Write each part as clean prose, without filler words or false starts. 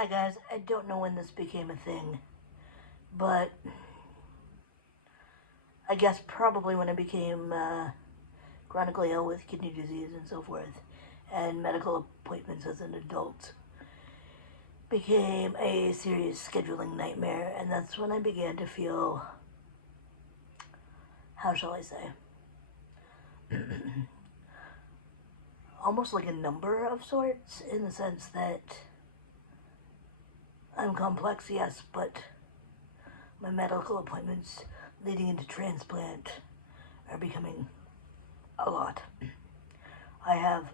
Hi guys, I don't know when this became a thing, but I guess probably when I became chronically ill with kidney disease and so forth, and medical appointments as an adult became a serious scheduling nightmare, and that's when I began to feel, how shall I say, almost like a number of sorts, in the sense that I'm complex, yes, but my medical appointments leading into transplant are becoming a lot. I have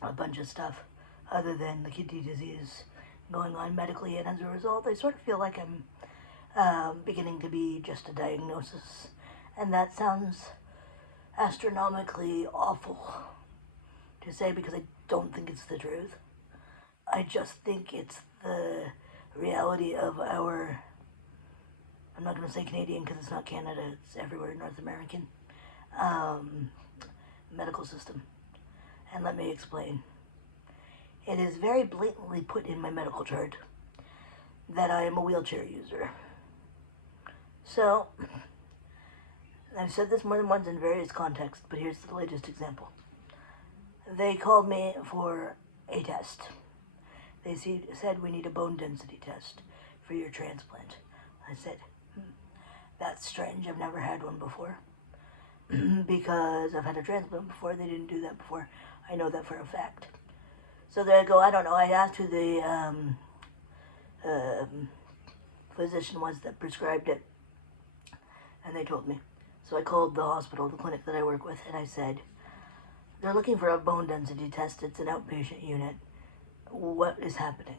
a bunch of stuff other than the kidney disease going on medically, and as a result, I sort of feel like I'm beginning to be just a diagnosis, and that sounds astronomically awful to say because I don't think it's the truth. I just think it's the reality of our, I'm not going to say Canadian because it's not Canada, it's everywhere North American, medical system. And let me explain. It is very blatantly put in my medical chart that I am a wheelchair user. So, I've said this more than once in various contexts, but here's the latest example. They called me for a test. They said we need a bone density test for your transplant. I said, that's strange, I've never had one before. Because I've had a transplant before, they didn't do that before. I know that for a fact. So there I go, I don't know, I asked who the physician was that prescribed it, and they told me. So I called the hospital, the clinic that I work with, and I said, they're looking for a bone density test, it's an outpatient unit. What is happening?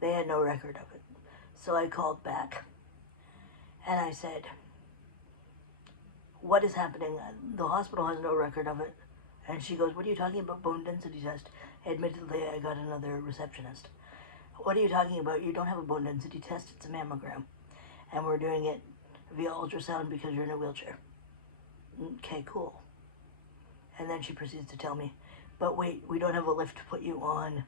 They had no record of it. So I called back and I said, what is happening? The hospital has no record of it. And she goes, what are you talking about, bone density test? Admittedly, I got another receptionist. What are you talking about? You don't have a bone density test, it's a mammogram. And we're doing it via ultrasound because you're in a wheelchair. Okay, cool. And then she proceeds to tell me, but wait, we don't have a lift to put you on.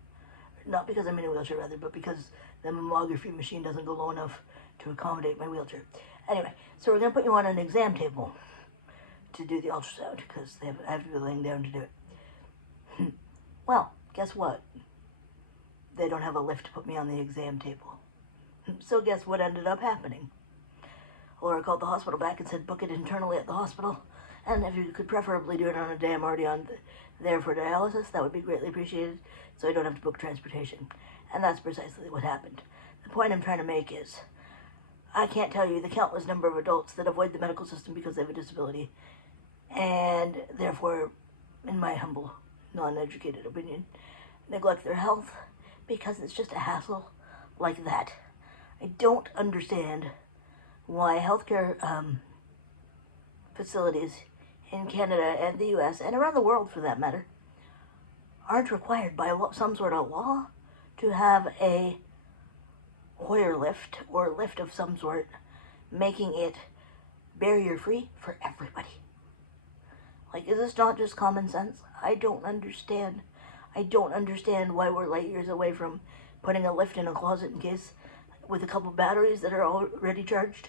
Not because I'm in a wheelchair, rather, but because the mammography machine doesn't go low enough to accommodate my wheelchair. Anyway, so we're going to put you on an exam table to do the ultrasound, because I have to be laying down to do it. Well, guess what? They don't have a lift to put me on the exam table. So guess what ended up happening? Laura called the hospital back and said, book it internally at the hospital. And if you could preferably do it on a day I'm already there for dialysis, that would be greatly appreciated, so I don't have to book transportation. And that's precisely what happened. The point I'm trying to make is, I can't tell you the countless number of adults that avoid the medical system because they have a disability, and therefore, in my humble, non-educated opinion, neglect their health because it's just a hassle like that. I don't understand why healthcare facilities in Canada and the US, and around the world for that matter, aren't required by some sort of law to have a Hoyer lift or lift of some sort, making it barrier-free for everybody. Like, is this not just common sense? I don't understand. I don't understand why we're light years away from putting a lift in a closet in case, with a couple batteries that are already charged.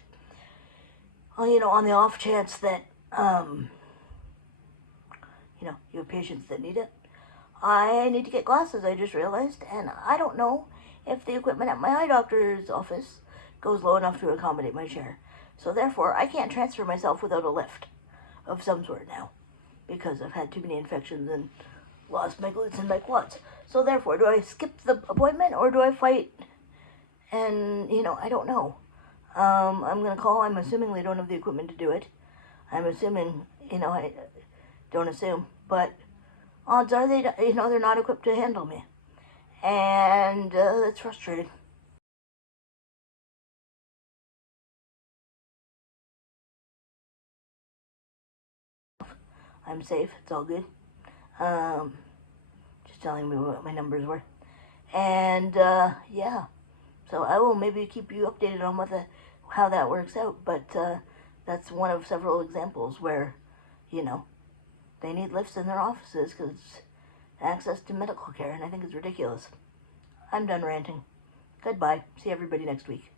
You know, on the off chance that, you have patients that need it. I need to get glasses, I just realized, and I don't know if the equipment at my eye doctor's office goes low enough to accommodate my chair. So therefore, I can't transfer myself without a lift of some sort now, because I've had too many infections and lost my glutes and my quads. So therefore, do I skip the appointment or do I fight? And, I don't know. I'm going to call. I'm assuming they don't have the equipment to do it. I'm assuming, I don't assume, but odds are they're not equipped to handle me. And that's frustrating. I'm safe. It's all good. Just telling me what my numbers were. And, yeah. So I will maybe keep you updated on how that works out. But that's one of several examples where, they need lifts in their offices because access to medical care, and I think it's ridiculous. I'm done ranting. Goodbye. See everybody next week.